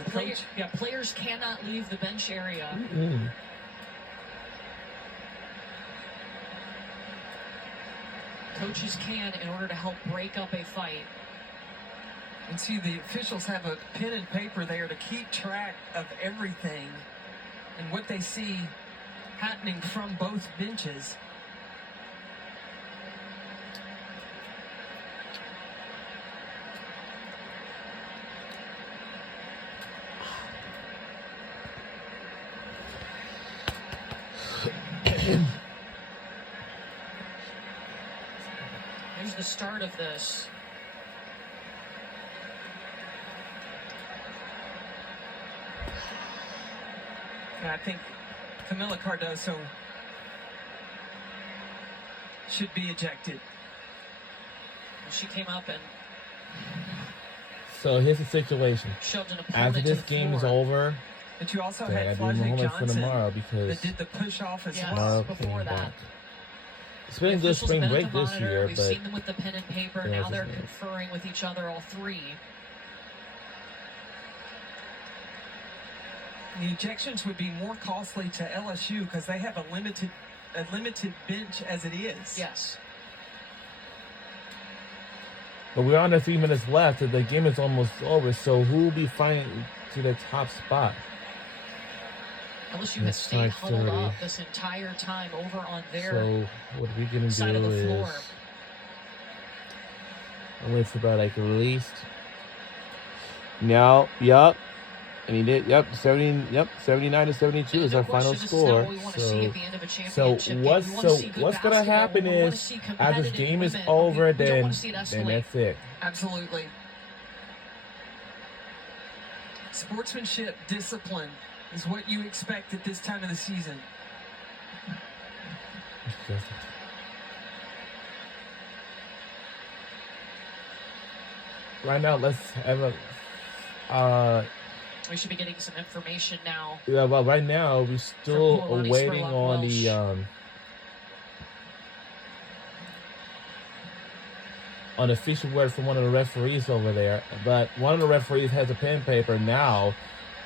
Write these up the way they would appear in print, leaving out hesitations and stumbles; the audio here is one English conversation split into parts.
Players cannot leave the bench area. Mm-mm. Coaches can in order to help break up a fight. And see, the officials have a pen and paper there to keep track of everything and what they see happening from both benches. Here's the start of this. And I think Camila Cardoso should be ejected. She came up and So here's the situation. shoved an opponent After this to the game is floor. over, But you also I had gotta do my Flajee homework for Johnson tomorrow that because did the push-off as Yes. well. tomorrow before came that. back. It's been a good Officials spring have been at break the this monitor. year, We've but seen them with the pen and paper. Yeah, Now they're just- conferring with each other, all three. The ejections would be more costly to LSU because they have a limited bench as it is. Yes. but we're under 3 minutes left, and the game is almost over. So who will be fighting to the top spot? LSU has That's stayed huddled 5:30. up this entire time over on their So what we're gonna side of do the floor. is I'll wait for about like at least. No, yup. And he did, 79 to 72 is No our final question, this is not score. what we want to see at the end of a So championship game. We wanna see good what's gonna basketball. happen We wanna is see as this competitive game is women. over, We don't then wanna see it escalate. that's it. Absolutely. Sportsmanship, discipline is what you expect at this time of the season. Right now, let's have a. We should be getting some information now. Yeah, well, right now we're still From Puolani waiting Spurlock on the on official word from one of the referees over there. But one of the referees has a pen and paper now,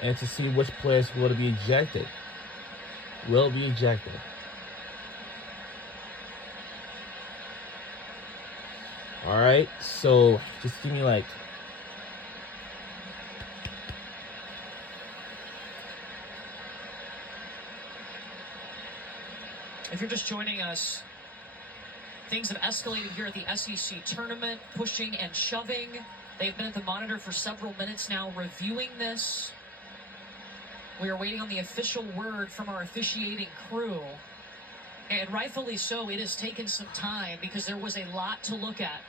and to see which players will be ejected. Will be ejected. All right, so just give me like. If you're just joining us, things have escalated here at the SEC tournament, pushing and shoving. They've been at the monitor for several minutes now reviewing this. We are waiting on the official word from our officiating crew. And rightfully so, it has taken some time because there was a lot to look at.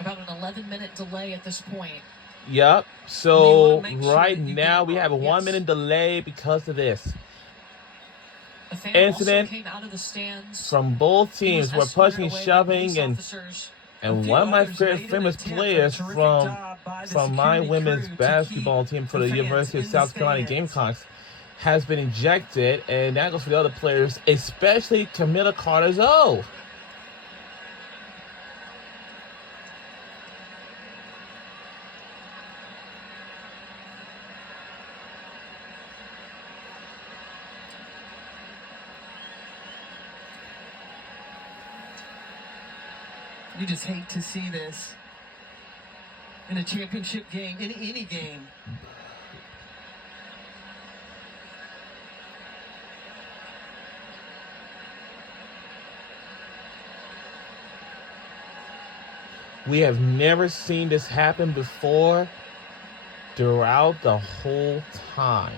About an 11-minute delay at this point. Yep. So make sure right that you now get we it have a right. 1 Yes. minute delay because of this. A fan Incident also came out of the stands. from both He was teams. We're escorted pushing, away by shoving, police and officers. A and few one of my others made an famous attempt, players a terrific from job by the my security women's crew to basketball keep team for the the fans University of in the South Carolina stands. Gamecocks has been ejected, and that goes for the other players, especially Camila Cardoso. You just hate to see this in a championship game, in any game. We have never seen this happen before throughout the whole time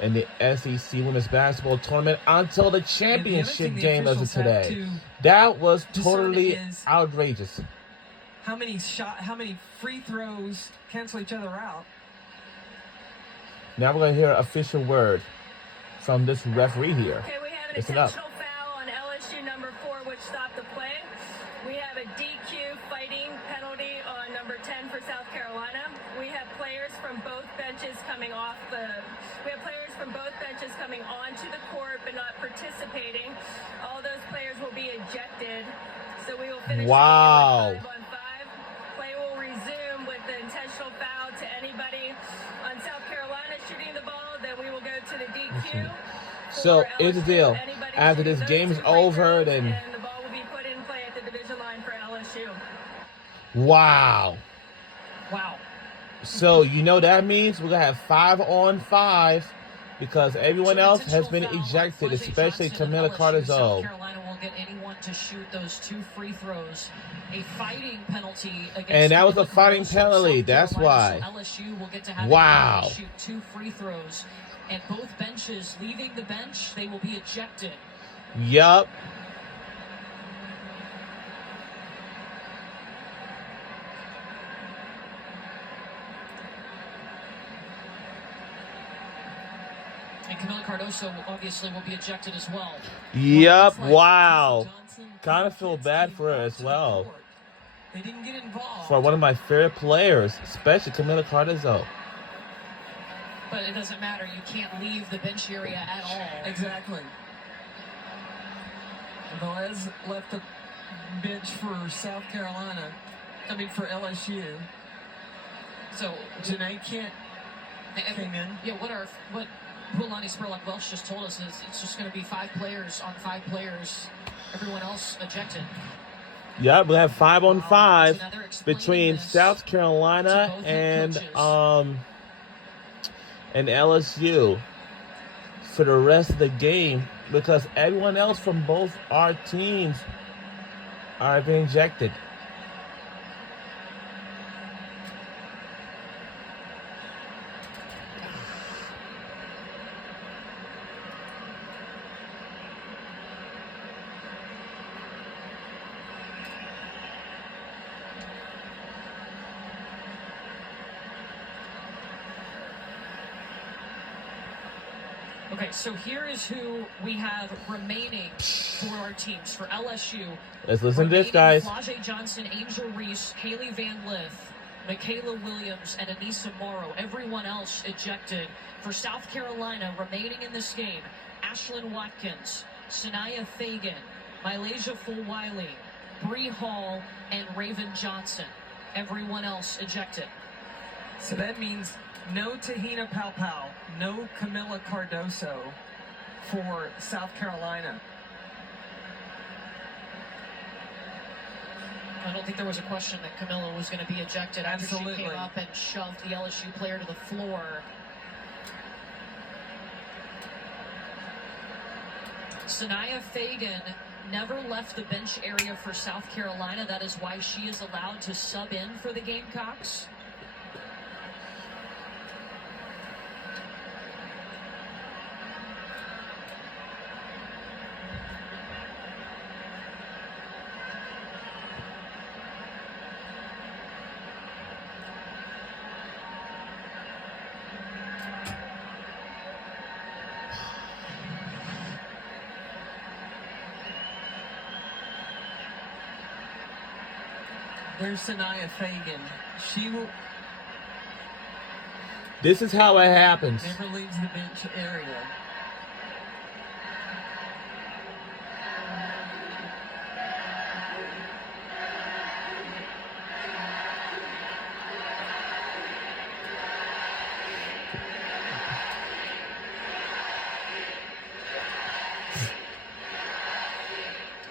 in the SEC Women's Basketball Tournament until the championship the game as of officials have today. to That was discern totally is- outrageous. how many free throws cancel each other out. Now we're going to hear an official word from this referee here. Okay, we have an Listen up. intentional foul on LSU number 4, which stopped the play. We have a DQ fighting penalty on number 10 for South Carolina. We have players from both benches coming onto the court but not participating. All those players will be ejected. So we will finish Wow. the game with 5-on-5. Play will resume So for here's the LSU. deal. Anybody After shooting this those game is 2 free over, throws, then and the ball will be put in play at the division line for LSU. wow. Wow. So you know that means we're gonna have 5-on-5 because everyone So else has intentional been foul on ejected, Flajay especially Johnson of Camila LSU. South Cardozo. Carolina won't get anyone to shoot those 2 free throws. A fighting penalty against And that was Camila a fighting Cardozo of penalty, South that's Carolina. why. So LSU will get to have Wow. anyone shoot 2 free throws. And both benches leaving the bench, they will be ejected. Yup. And Camila Cardoso obviously will be ejected as well. Yup. Well, Wow. Johnson Kind of feel kids bad getting for her brought as to the well. court. They didn't get involved. For one of my favorite players, especially Camila Cardozo. But it doesn't matter. You can't leave the bench area at all. Exactly. Velez left the bench for South Carolina. For LSU. So Janae Kent came in. Yeah, what Lonnie Spurlock Welsh just told us is it's just going to be 5 players on 5 players. Everyone else ejected. Yep, we have 5-on-5 So now they're explaining between this South to Carolina both head and LSU for the rest of the game because everyone else from both our teams are being ejected. Okay, so here is who we have remaining for our teams. For LSU, Let's listen to this, remaining guys. Flajay Johnson, Angel Reese, Haley Van Lith, Michaela Williams, and Anissa Morrow. Everyone else ejected. For South Carolina, remaining in this game, Ashlyn Watkins, Sanaya Fagan, Mylasia Fulwiley, Bree Hall, and Raven Johnson. Everyone else ejected. So that means no Tahina Paupau, no Camila Cardoso for South Carolina. I don't think there was a question that Camilla was going to be ejected after she Absolutely. came up and shoved the LSU player to the floor. Sanaya Fagan never left the bench area for South Carolina. That is why she is allowed to sub in for the Gamecocks. There's Sanaya Fagan. She will This is how it happens. never leaves the bench area.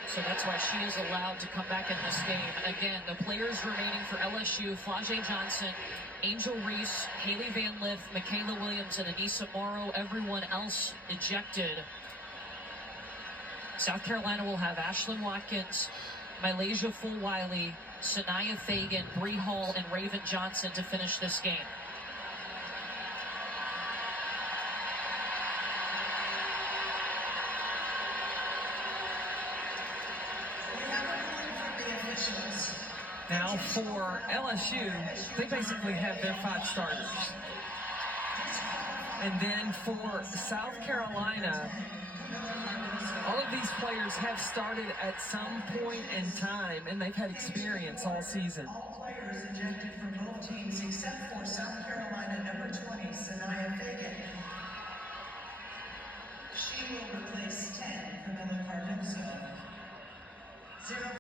So that's why she is allowed to come back in this game. Again, the players remaining for LSU, Flajay Johnson, Angel Reese, Haley Van Lith, Michaela Williams, and Anissa Morrow. Everyone else ejected. South Carolina will have Ashlyn Watkins, Mylasia Fulwiley, Sanaya Fagan, Bree Hall, and Raven Johnson to finish this game. Now for LSU, they basically have their 5 starters. And then for South Carolina, all of these players have started at some point in time, and they've had experience all season. All players ejected from both teams except for South Carolina number 20, Sanaya Fagan. She will replace 10, Camila Cardoso. 0